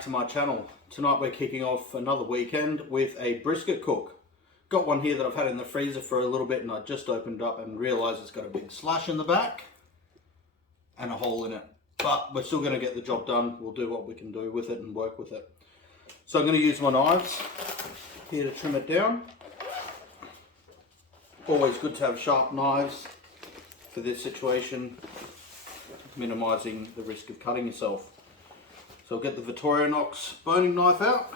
back to my channel. Tonight we're kicking off another weekend with a brisket cook. Got one here that I've had in the freezer for a little bit and I just opened up and realised it's got a big slash in the back and a hole in it. But we're still going to get the job done. We'll do what we can do with it and work with it. So I'm going to use my knives here to trim it down. Always good to have sharp knives for this situation, minimising the risk of cutting yourself. So I'll get the Victorinox boning knife out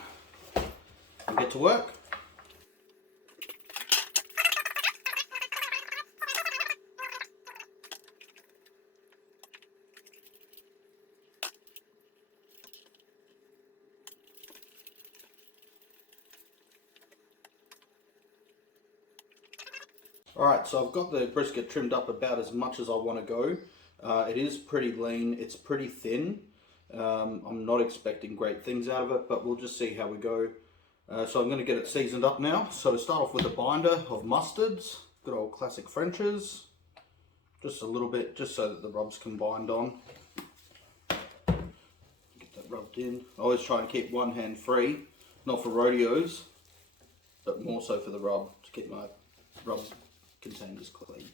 and get to work. Alright, so I've got the brisket trimmed up about as much as I want to go. It is pretty lean, it's pretty thin. I'm not expecting great things out of it, but we'll just see how we go. So I'm going to get it seasoned up now. So to start off with a binder of mustards, good old classic French's. Just a little bit, just so that the rubs can bind on. Get that rubbed in. I always try and keep one hand free, not for rodeos, but more so for the rub, to keep my rub containers clean.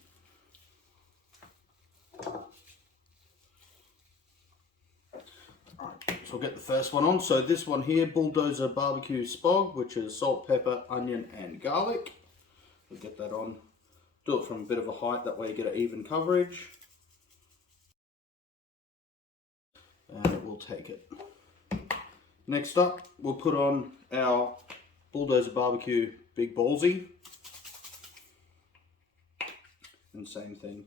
Alright, so I'll get the first one on. So this one here, Bulldozer Barbecue Spog, which is salt, pepper, onion and garlic. We'll get that on. Do it from a bit of a height, that way you get an even coverage. And it will take it. Next up, we'll put on our Bulldozer Barbecue Big Ballsy. And same thing,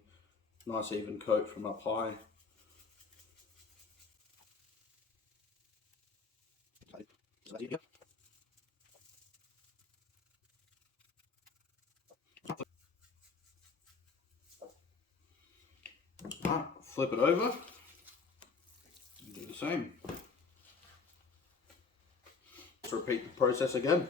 nice even coat from up high. Alright, flip it over and do the same. Let's repeat the process again.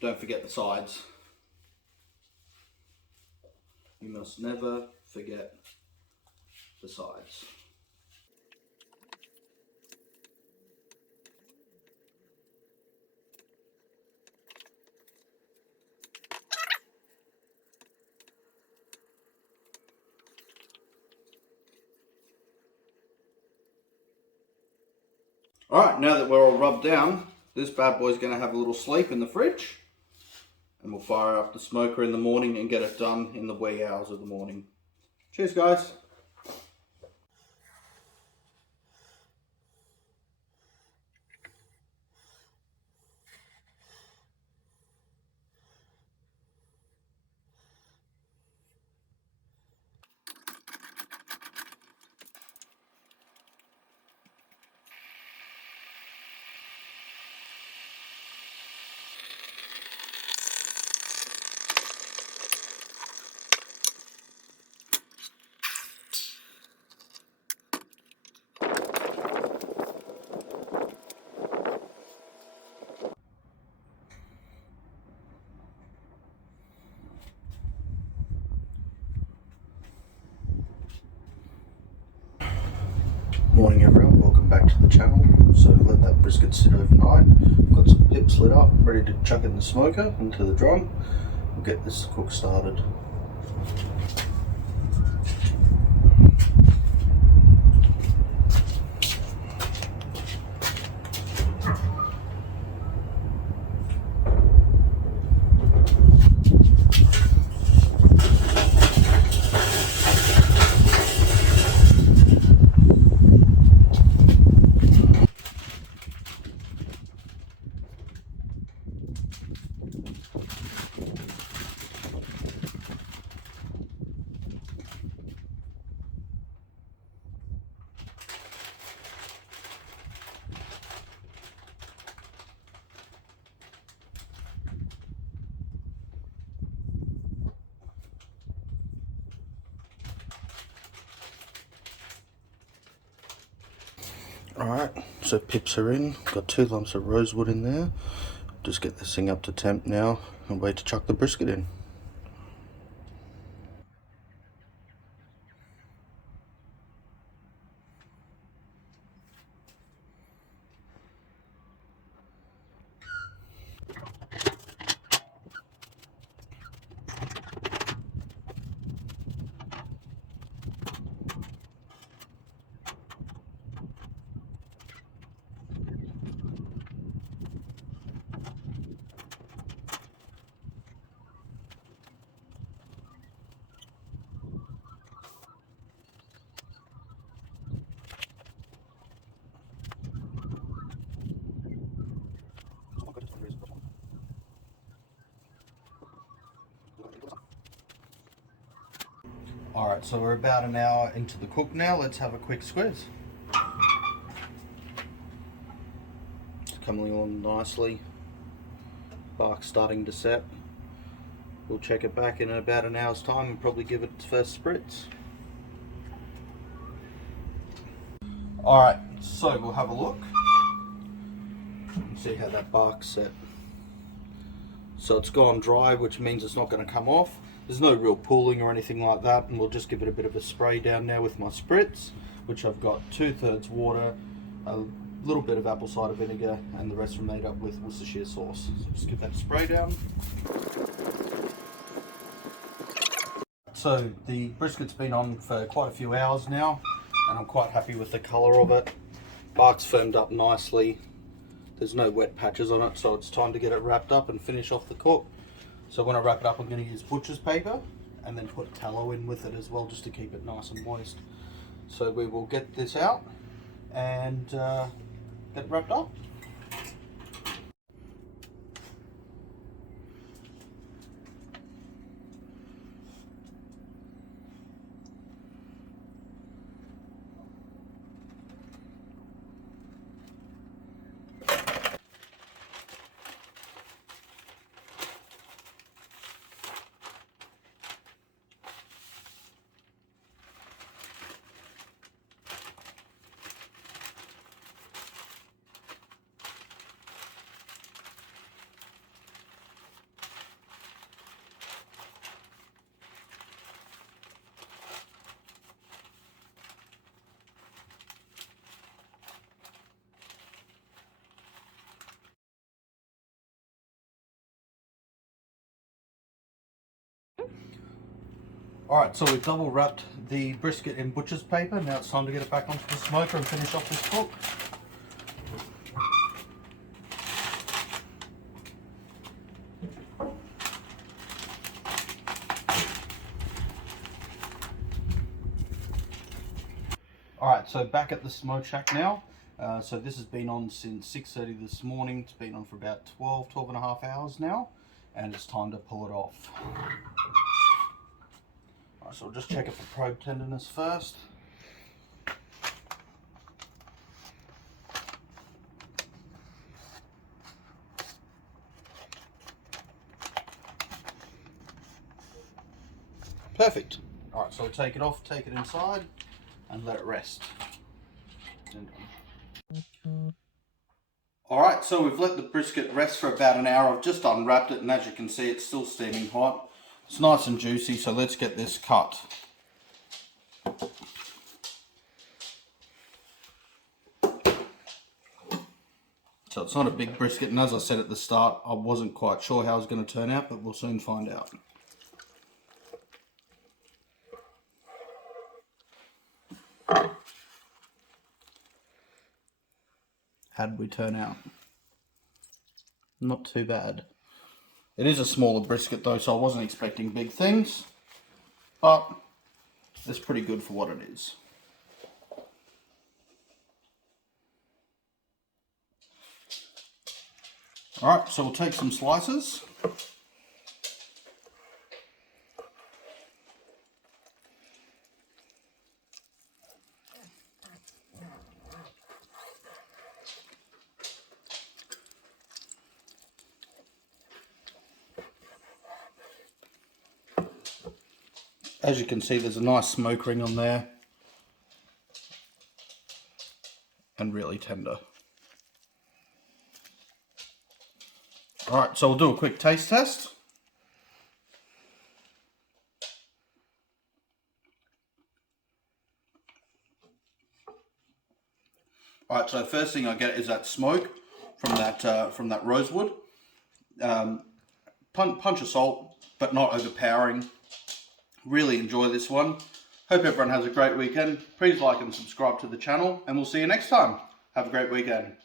Don't forget the sides. You must never forget the sides. Alright, now that we're all rubbed down, this bad boy's going to have a little sleep in the fridge. And we'll fire up the smoker in the morning and get it done in the wee hours of the morning. Cheers, guys. Morning everyone, welcome back to the channel. So let that brisket sit overnight. Got some pips lit up, ready to chuck in the smoker into the drum. We'll get this cook started. Alright, so pips are in. Got 2 lumps of rosewood in there. Just get this thing up to temp now and wait to chuck the brisket in. Alright, so we're about an hour into the cook now. Let's have a quick squeeze. It's coming along nicely. Bark's starting to set. We'll check it back in about an hour's time and probably give it its first spritz. Alright, so we'll have a look and see how that bark's set. So it's gone dry, which means it's not going to come off. There's no real pooling or anything like that, and we'll just give it a bit of a spray down now with my spritz, which I've got 2/3 water, a little bit of apple cider vinegar, and the rest are made up with Worcestershire sauce. So just give that a spray down. So the brisket's been on for quite a few hours now, and I'm quite happy with the colour of it. Bark's firmed up nicely. There's no wet patches on it, so it's time to get it wrapped up and finish off the cook. So when I wrap it up, I'm going to use butcher's paper and then put tallow in with it as well, just to keep it nice and moist. So we will get this out and get it wrapped up. Alright, so we've double wrapped the brisket in butcher's paper. Now it's time to get it back onto the smoker and finish off this cook. Alright, so back at the smoke shack now. So this has been on since 6:30 this morning. It's been on for about 12 and a half hours now, and it's time to pull it off. Alright, so we'll just check it for probe tenderness first. Perfect. Alright, so we'll take it off, take it inside, and let it rest. Alright, so we've let the brisket rest for about an hour. I've just unwrapped it, and as you can see, it's still steaming hot. It's nice and juicy, so let's get this cut. So it's not a big brisket, and as I said at the start, I wasn't quite sure how it was going to turn out, but we'll soon find out. How did we turn out? Not too bad. It is a smaller brisket though, so I wasn't expecting big things, but it's pretty good for what it is. Alright, so we'll take some slices. As you can see, there's a nice smoke ring on there, and really tender. Alright, so we'll do a quick taste test. Alright, so first thing I get is that smoke from that rosewood. Punch of salt, but not overpowering. Really enjoy this one. Hope everyone has a great weekend. Please like and subscribe to the channel, and we'll see you next time. Have a great weekend.